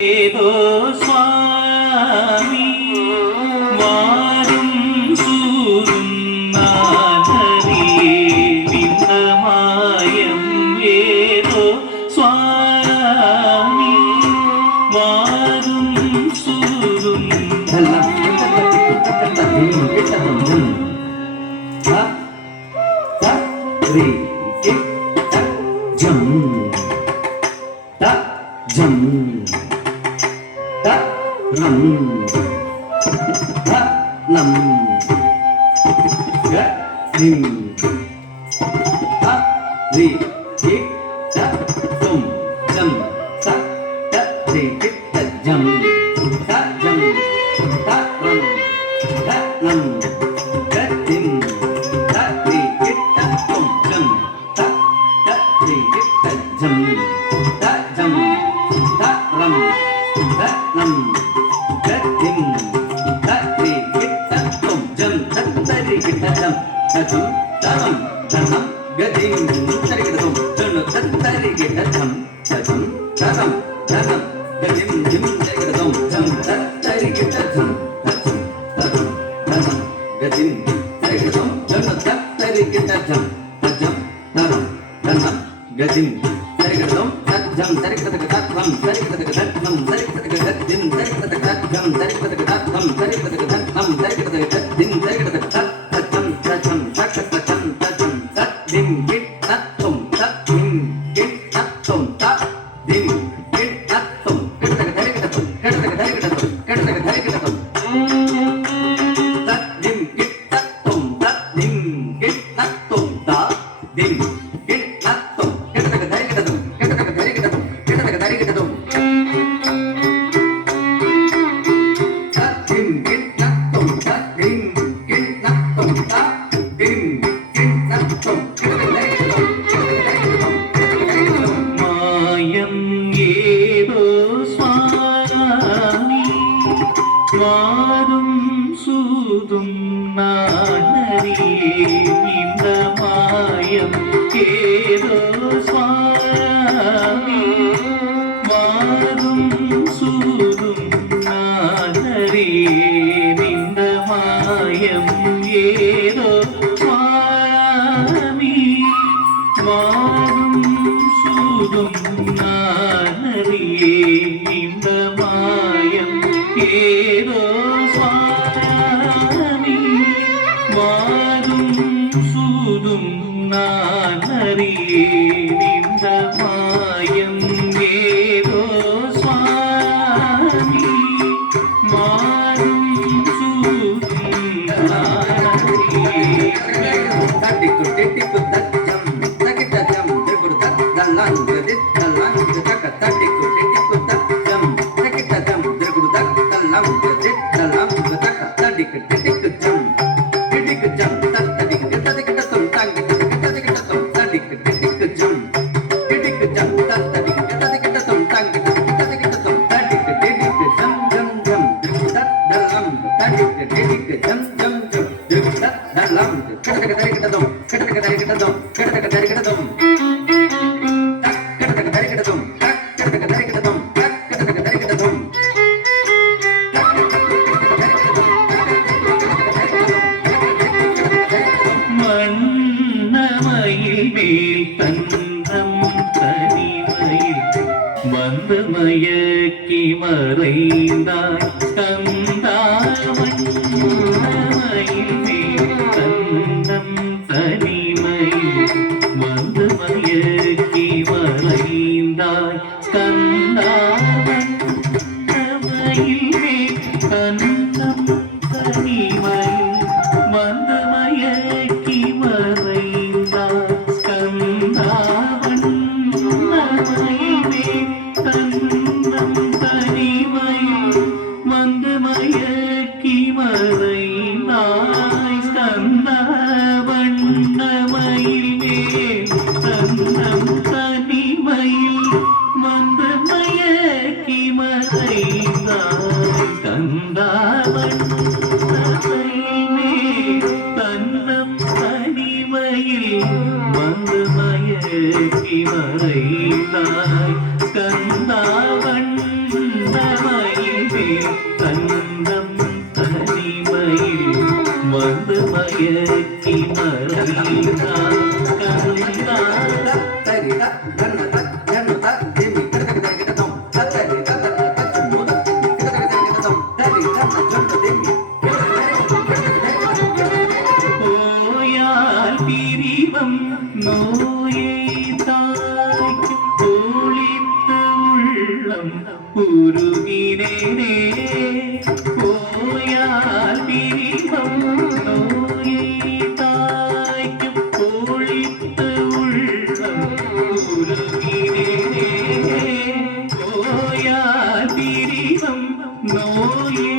ஏதோ சுவாமி வாரும் சூரும் நாதரே இந்த மாயம் ஏதோ சுவாமி வாரும் சூரும் ஜம் ரம் லம் க நிம் ரி கி த தும் ஜம் த த ரி கி த ஜம் த ஜம் த ரம் த லம் க நிம் த ரி கி த தும் ஜம் த த ரி கி த ஜம் த ஜம் த ரம் த லம் வாரும் சூதும் நானறியே இந்த மாயம் ஏதோ சுவாமி வாரும் சூதும் நானறியே இந்த மாயம் ஏதோ சுவாமி வாரும் சூதும் நானறியே இந்த மாயம் ஏதோ சுவாமி வாரும் சூதும் நானறியே இந்த மாயம் ஏதோ சுவாமி வாரும் சூதும் நானறியே வந்து மயக்கி மறைந்தாய் கந்தாவன் தந்தம் தனிமையில் வந்து மயக்கி மறைந்தாய் கந்தாவன் தந்தம் தனிமையில் வந்து மயக்கி மறைந்தாய் கந்தாவன் தந்தம் தனிமையில் வந்து மயக்கி மறை உருகினேனே போயால் பிரிவம் நோயை தாய்க்கும் ஒழித்து உள்ளம் உருகினேனே போயால் பிரிவம் நோயை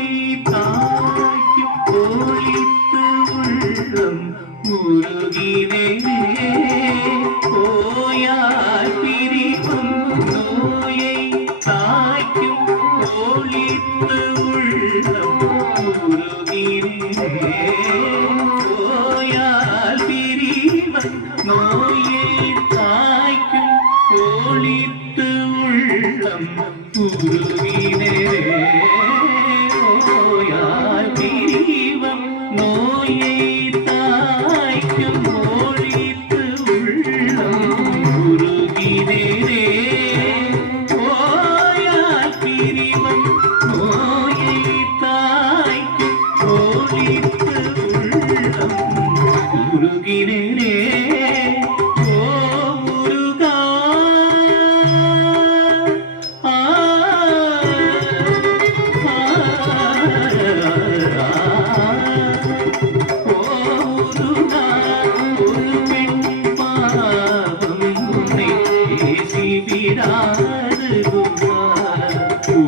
தாய்க்கும் ஒழித்து உள்ளம் உருகினேனே போயால் பிரிவம் நோயை தாய்க்கும் ஒழித்து உள்ளம் உருகினேனே போயால் பிரிவம் நோயை தாய்க்கும் ஒழித்து உள்ளம் உருகினேனே போயால் பிரிவம் நோயை தாய்க்கும் ஒழித்து உள்ளம் உருகினேனே போயால் பிரிவம் நோயை தாய்க்கும் ஒழித்து உள்ளம் உருகினேனே ஓ முருகா ஆ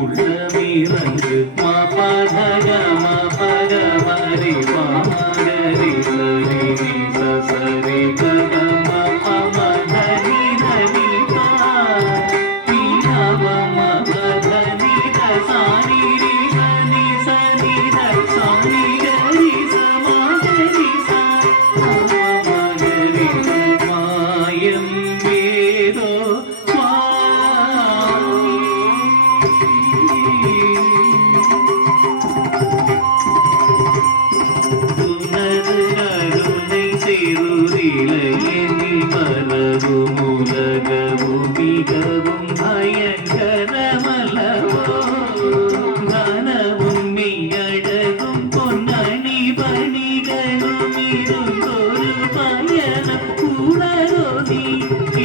உள்ளமிரங்கு மபதக மபக மரி பாமகரி சரி சரி கக மபமதனி தனி பா பீனவ மபதனி தசானி ரிகனி சனி தசானி கரி சமகரி சா மகரி மாயம் வேதோ உலகவும் மிகவும் பயங்கரமல்லவோ கனவும் மெய்யழகும் பொன்னணி பணிகளும் இருந்தொரு பயணம் உணரோதி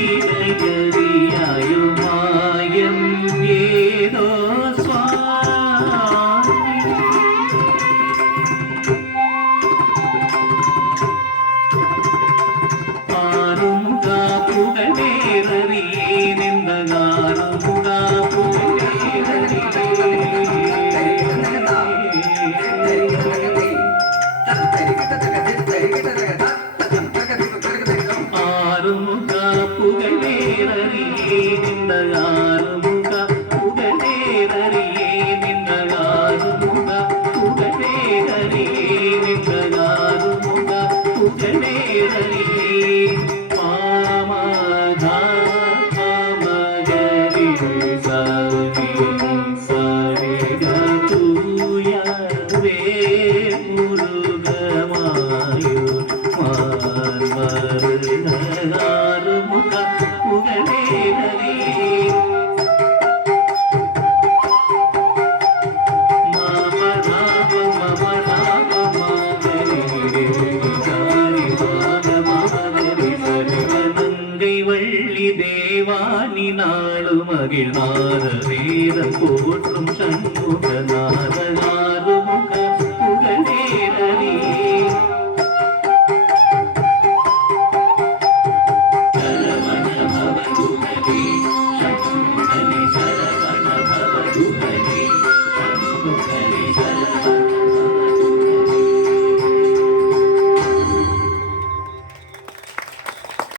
இடையறியாயும் மாயம் ஏதோ தேவானி நாளும் மகிழ்நாத வேதம் போற்றும் சண்முகநாத